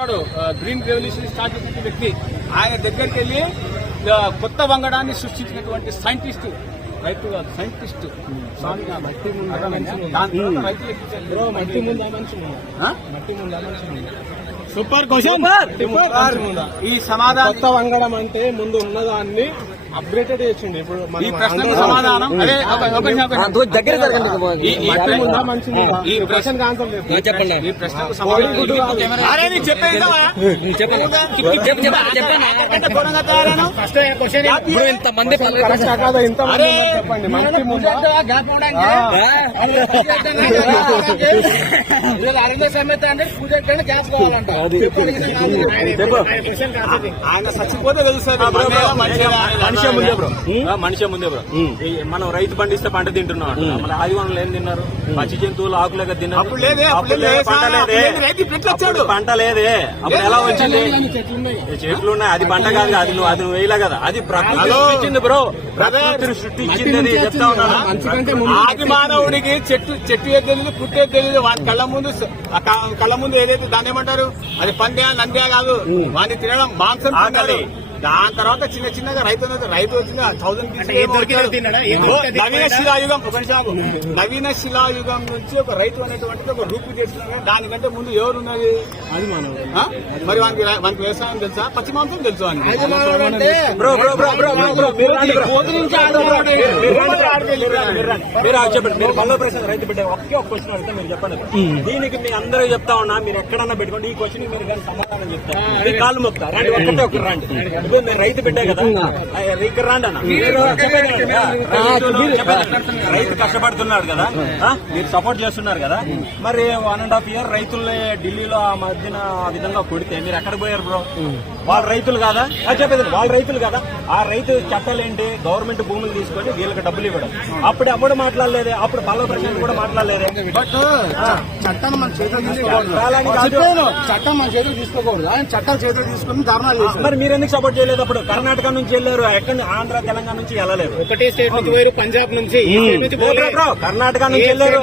ఉంటాడు green revolution start చేసిన వ్యక్తి. ఆయన దగ్గరికి వెళ్ళి కొత్త వంగడాన్ని సృష్టించినటువంటి సైంటిస్ట్ రైతు కాదు సైంటిస్ట్. Super question. ఈ సమాధానం కొత్త వంగడం అంటే ముందు ఉన్నదాన్ని అప్గ్రేటెడ్ చేసిండు. ఇప్పుడు ఈ ప్రశ్నకు సమాధానం. అదే. దగ్గర జరగండి ఈ- ఆన్సర్ లేదు చెప్పండి. ఈ ప్రశ్నకు సమాధానం. అరే నీ చెప్పేది చెప్పండి. ఆయన చచ్చిపోతే తెలుస్తుంది. మనిషి ముందే బ్రో. మనిషి ముందే బ్రో. మనం రైతు పండిస్తే పంట తింటున్నాం. మన ఆదివారంలో ఏం తిన్నారు? పచ్చి జంతువులు ఆకులేక తిన్నారు. అప్పుడు లేదే, అప్పుడు అప్పుడు లేదు, లేదే, పంట లేదే. అప్పుడు పంట లేదే. అప్పుడు ఎలా వచ్చింది? చెట్లు ఉన్నాయి. అది పంట కాదు అది నువ్వు అది నువ్వు వేయలే కదా. అది ప్రకృతి. సృష్టించింది బ్రో. ప్రకృతి సృష్టించింది చెప్తా ఉన్నాను. ఆది మానవుడికి చెట్టు చెట్టు ఏది తెలియదు పుట్టే తెలియదు వాడి కళ్ళ ముందు కళ్ళ ముందు ఏదైతే దాన్ని ఏమంటారు? అది పందే నందే కాదు. వాడిని తినడం మాంసం తినాలి దాని తర్వాత చిన్న చిన్నగా రైతు రైతు వచ్చింది థౌసండ్ నవీన శిలాయుగం ఆగు. నవీన శిలాయుగం నుంచి ఒక రైతు అనేటువంటిది ఒక రూపు చేస్తున్నారు. దానికంటే ముందు ఎవరు ఉన్నది అది మానవుడు. ఆ? మరి వానికి వానికి వ్యవసాయం తెలుసా? పచ్చి మాంసం తెలుసు వానికి. Bro bro bro bro bro bro మీరు రండి బ్రో. మీరు రండి బ్రో. మీరు రండి, మీరు రండి. మీరు ఆ చెప్పండి మీరు పల్లె ప్రశ్న రైతు బిడ్డ ఒకే ఒక క్వశ్చన్ అడిగితే మీరు చెప్పండి. దీనికి మీ అందరూ చెప్తా ఉన్నా మీరు ఎక్కడన్నా పెట్టుకోండి. ఈ క్వశ్చన్ మీరు సమాధానం చెప్తారు మీ కాళ్ళు మొక్తా రండి ఒక్కటే ఒకరు రండి. మీరు రైతు బిడ్డే కదా. ఆ, ఇక్కడ రండి అన్న రైతులు. రైతు కష్టపడుతున్నాడు కదా. ఆ, మీరు సపోర్ట్ చేస్తున్నారు కదా. మరి వన్ అండ్ హాఫ్ ఇయర్ రైతుల్ని ఢిల్లీలో ఆ మధ్యన ఆ విధంగా కొడితే మీరు ఎక్కడికి పోయారు బ్రో వాళ్ళ రైతులు కాదా? ఆ, చెప్పేది. వాళ్ళ రైతులు కదా? ఆ రైతు చట్టాలు ఏంటి? గవర్నమెంట్ భూములు తీసుకొని వీళ్ళకి డబ్బులు ఇవ్వడం. అప్పుడు అప్పుడు మాట్లాడలేదే? అప్పుడు పల్లవ ప్రశాంత్ కూడా మాట్లాడలేదే? బట్ చట్టాన్ని మన చేతులు తీసుకోకూడదు. చట్టం మన చేతులు తీసుకోకూడదు. ఆయన చట్టాలు చేతులు తీసుకుని ధర్నాలు చేశారు. మరి మీరు ఎందుకు సపోర్ట్ చేయలేదు అప్పుడు? కర్ణాటక నుంచి వెళ్ళారు ఎక్కడ ఆంధ్ర తెలంగాణ నుంచి వెళ్ళలేదు. ఒకటే స్టేట్ నుంచి పోయారు పంజాబ్ నుంచి. కర్ణాటక నుంచి వెళ్ళారు.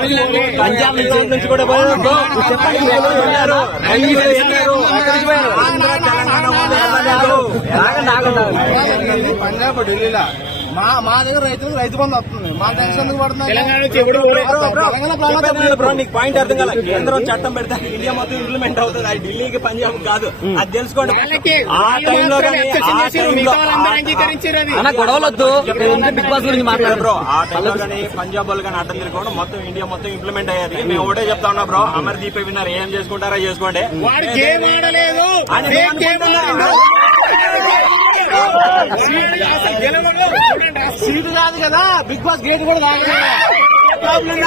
పంజాబ్ నుంచి కూడా పోయారు. ఆంధ్ర తెలంగాణ పంజాబ్ ఢిల్లీలో. మా మా దగ్గర రైతులు రైతు బంధు వస్తుంది. మా దగ్గర ఎందుకు పడుతుంది? మీకు పాయింట్ అర్థం కాలే. కేంద్రం చట్టం పెడితే ఇండియా మొత్తం ఇంప్లిమెంట్ అవుతుంది. అది ఢిల్లీకి పంజాబ్ కాదు. అది తెలుసుకోండి. ఆ టైంలో బిగ్ బాస్ గురించి మాట్లాడు బ్రో? ఆ టైంలో కానీ పంజాబ్ వాళ్ళు కానీ అడ్డం తిరగకుండా మొత్తం ఇండియా మొత్తం ఇంప్లిమెంట్ అయ్యేది. మేము ఒకటే చెప్తా ఉన్నా బ్రో అమర్దీప్ విన్నర్. ఏం చేసుకుంటారో చేసుకోండి. సీటు కాదు కదా. బిగ్ బాస్ గేట్ కూడా కాదు ప్రాబ్లం